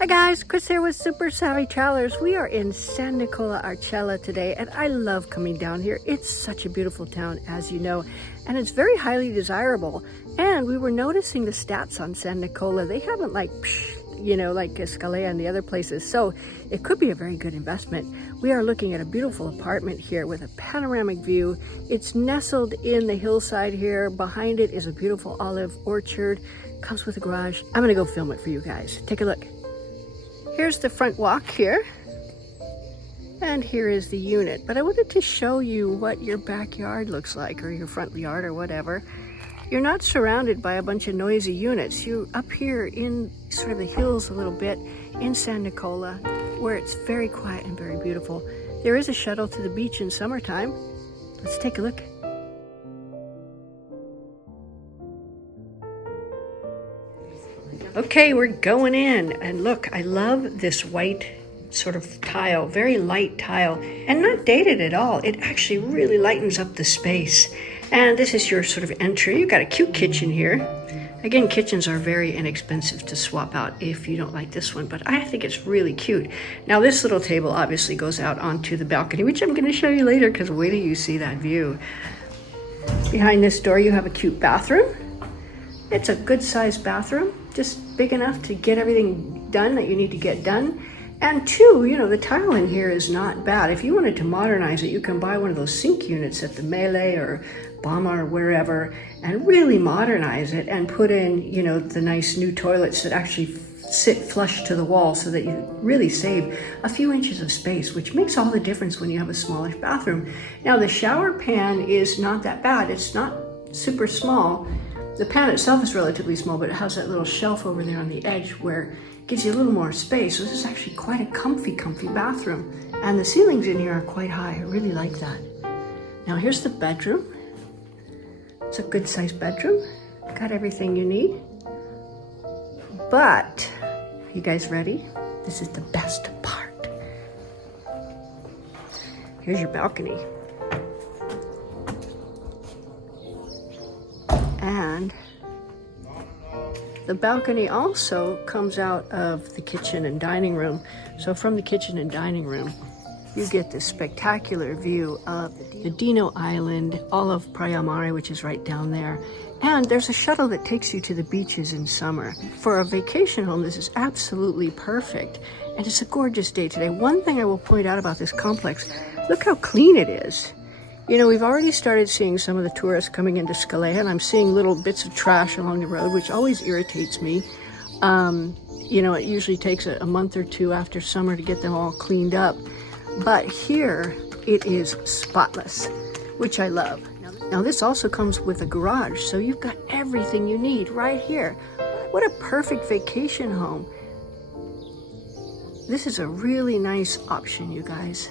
Hi guys, Chris here with Super Savvy Travelers. We are in San Nicola Arcella today, and I love coming down here. It's such a beautiful town, as you know, and it's very highly desirable. And we were noticing the stats on San Nicola. They haven't like Escalea and the other places, so it could be a very good investment. We are looking at a beautiful apartment here with a panoramic view. It's nestled in the hillside here. Behind it is a beautiful olive orchard. Comes with a garage. I'm gonna go film it for you guys. Take a look. Here's the front walk here, and here is the unit. But I wanted to show you what your backyard looks like, or your front yard, or whatever. You're not surrounded by a bunch of noisy units. You're up here in sort of the hills a little bit in San Nicola, where it's very quiet and very beautiful. There is a shuttle to the beach in summertime. Let's take a look. Okay, we're going in, and look, I love this white sort of tile, very light tile, and not dated at all. It actually really lightens up the space. And this is your sort of entry. You've got a cute kitchen here. Again, kitchens are very inexpensive to swap out if you don't like this one, but I think it's really cute. Now this little table obviously goes out onto the balcony, which I'm going to show you later, because wait till you see that view. Behind this door you have a cute bathroom. It's a good sized bathroom, just big enough to get everything done that you need to get done. And two, you know, the tile in here is not bad. If you wanted to modernize it, you can buy one of those sink units at the Melee or Bama or wherever and really modernize it and put in, you know, the nice new toilets that actually sit flush to the wall so that you really save a few inches of space, which makes all the difference when you have a smallish bathroom. Now the shower pan is not that bad. It's not super small. The pan itself is relatively small, but it has that little shelf over there on the edge where it gives you a little more space. So this is actually quite a comfy bathroom. And the ceilings in here are quite high. I really like that. Now here's the bedroom. It's a good sized bedroom. Got everything you need. But, are you guys ready? This is the best part. Here's your balcony. And the balcony also comes out of the kitchen and dining room. So from the kitchen and dining room, you get this spectacular view of the Dino Island, all of Praia Mare, which is right down there. And there's a shuttle that takes you to the beaches in summer. For a vacation home, this is absolutely perfect. And it's a gorgeous day today. One thing I will point out about this complex, look how clean it is. You know, we've already started seeing some of the tourists coming into Scalea, and I'm seeing little bits of trash along the road, which always irritates me. You know, it usually takes a month or two after summer to get them all cleaned up. But here, it is spotless, which I love. Now, this also comes with a garage, so you've got everything you need right here. What a perfect vacation home. This is a really nice option, you guys.